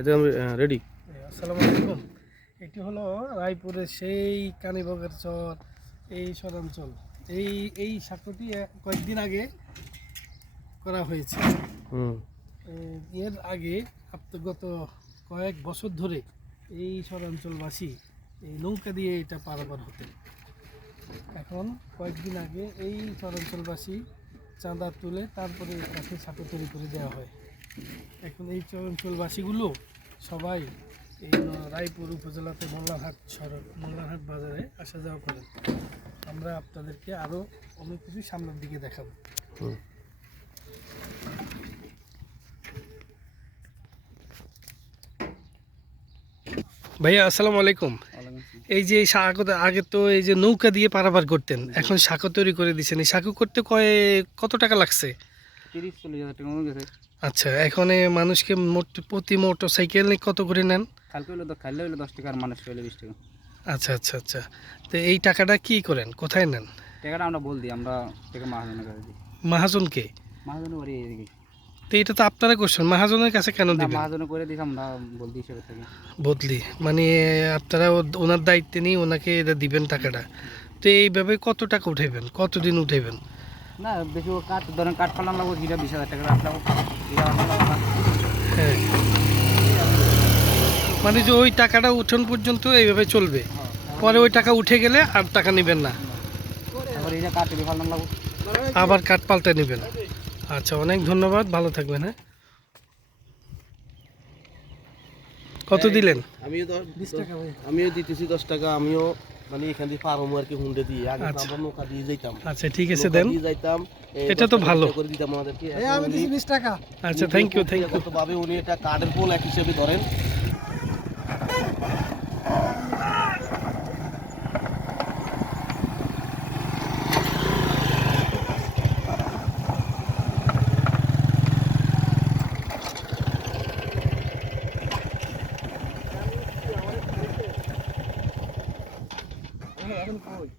আচ্ছা আমি রেডি আসসালামু আলাইকুম। এটি হলো রায়পুরের সেই কানিবগের চর এই শহরাঞ্চল এই এই সাঁকোটি কয়েকদিন আগে করা হয়েছে। এর আগে গত কয়েক বছর ধরে এই শহরাঞ্চলবাসী এই নৌকা দিয়ে এটা পারাপার হতেন। এখন কয়েকদিন আগে এই শহরাঞ্চলবাসী চাঁদা তুলে তারপরে কাছে সাঁকো তৈরি করে দেওয়া হয়। এখন এই অঞ্চলবাসীগুলো সবাই এই রায়পুর উপজেলাতে মোল্লারহাট সড়ক মোল্লারহাট বাজারে আসা যাওয়া করেন। আমরা আপনাদেরকে আরও অনেক কিছু সামনের দিকে দেখাবো। ভাইয়া আসসালামু আলাইকুম। এই যে সাঁকো আগে তো এই যে নৌকা দিয়ে পারাপার করতেন এখন সাঁকো তৈরি করে দিচ্ছেন এই সাঁকো করতে কয় কত টাকা লাগছে? তিরিশ চল্লিশ হাজার টাকা মনে গেছে। আচ্ছা এখন মানুষকে মোট- প্রতি মোটর সাইকেল কত করে নেন? কালকে হইল তো খাইলে হইল দশ টাকা আর মানুষ হইল বিশ টাকা। আচ্ছা আচ্ছা আচ্ছা। তো এই টাকাটা কি করেন? কোথায় নেন? টাকাটা আমরা বল দিই আমরা টাকা মাহাজনের কাছে দিই। মহাজনকে? মাহাজনে এদিকে। তো এটা তো আপনারা করছেন মহাজনের কাছে কেন দিবেন? মাহাজনে করে দিই আমরা বল দিই হিসেবে থাকি। বদলি মানে আপনারা ওনার দায়িত্বে নিয়ে ওনাকে এটা দিবেন টাকাটা। তো এইভাবে কত টাকা উঠাইবেন? কতদিন উঠাইবেন? না বেশি কাঠ ধরেন কাঠ ফালান লাগবো বিশ হাজার টাকা রাখলাম। হ্যাঁ। মানে যে ওই টাকাটা উঠন পর্যন্ত এইভাবে চলবে। পরে ওই টাকা উঠে গেলে আর টাকা নেবেন না। আবার কাঠ পাল্টে নেবেন। আচ্ছা অনেক ধন্যবাদ ভালো থাকবেন হ্যাঁ। কত দিলেন? আমিও তো আমিও দিতেছি দশ টাকা আমিও মানে এখান দিয়ে পার হব আর কি হুন্ডে দিয়ে। আগে আচ্ছা। আমরা নৌকা দিয়ে যাইতাম। আচ্ছা ঠিক আছে দেন। দিয়ে যাইতাম এটা তো ভালো। করে দিতাম আমাদেরকে। টাকা। আচ্ছা থ্যাংক ইউ থ্যাংক ইউ ভাবে উনি এটা কার্ডের পোল এক হিসেবে ধরেন É erra no.